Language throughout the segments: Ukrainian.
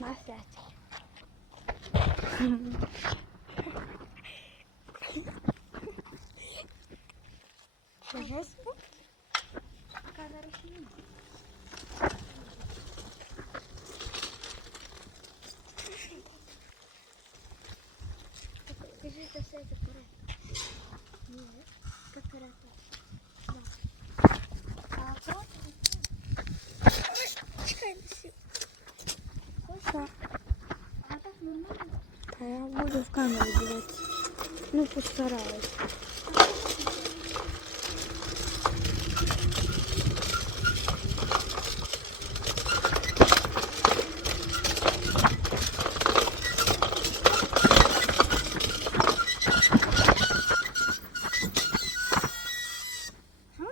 На святі. Скажи, це все це камеру дивитися. Ну, постараюсь. Що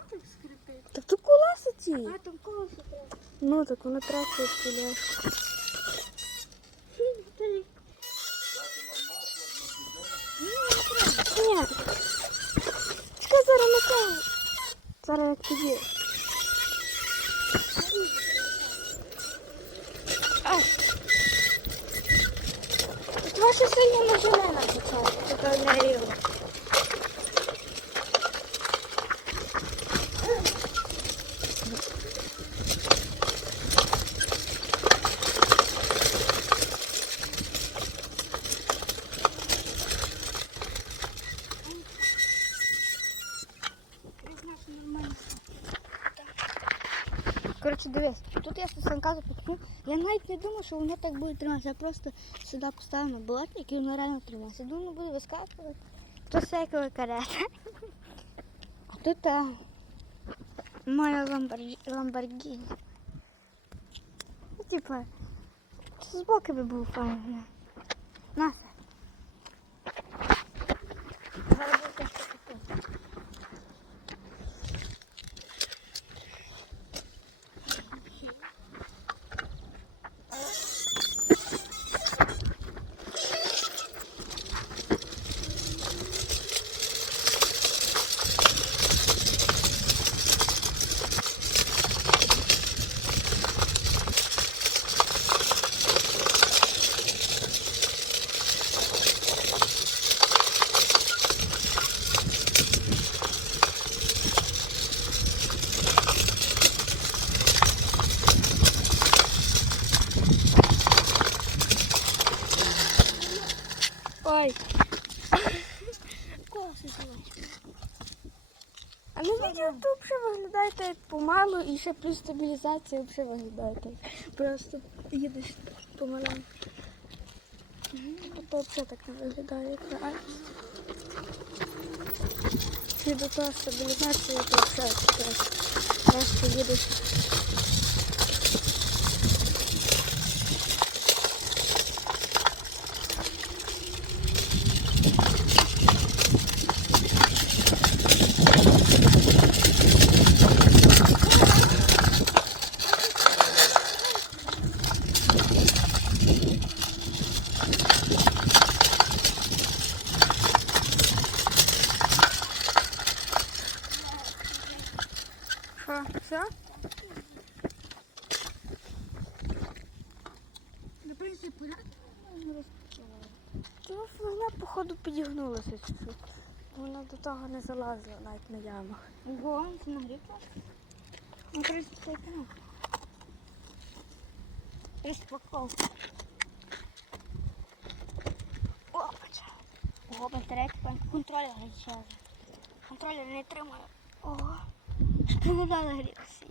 так то колеса ці. А, там колесо треба. Ну, так воно трасить тележку. Ні. Чекай, зараз накажу. Зараз як тобі. Ваша сильно на зелена почала. така не рівно. Коротше, дивись, тут я санка запихну. Я навіть не думав, що воно так буде триматися. Я просто сюди поставив на блатник і воно реально тримається. Думаю, буде вискакувати. То сейкова карета. А тут а, моя ламборгі... ламборгіні. Ну, типа, з боку би був файно. Наса. Зараз буде теж покупити. Ой. А ну відео то взагалі виглядає так як помалу і ще плюс стабілізація взагалі виглядає так. Просто їдеш помаленьку. А то взагалі так не виглядає, як реально. І до того стабілізації то просто, просто їдеш. Що, все? На принципі, порядок. То вона, походу, підігнулася чуть-чуть. Вона до того не залазила навіть на яму. Ого, це нагріто. Ну, канал. Розпаковка. Опача. Ого, батарейка, контролер гречаза. Контролер не тримає. Ого. Ти не дала грівся.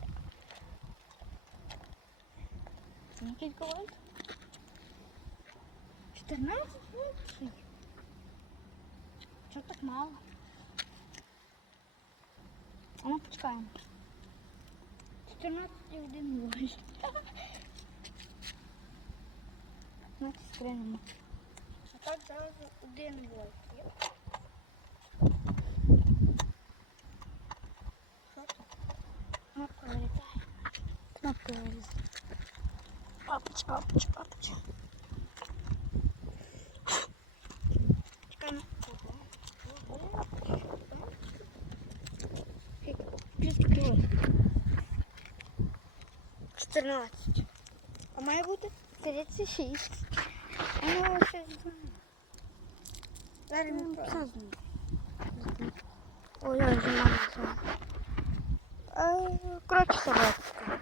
Ну, кілька вольт? 14 вольт? Чого так мало? А ну почекаємо. 14,1 вольт. Значить, скринемо. А так зараз 1 вольт. є. Що це? Кнопка вилітає. Чекаємо. Плюс кіло. 14. А має бути? 36. Ну, щось знаю. Зараз ми Ну, знаю. Ой, я вже мама. Коротше, собачка.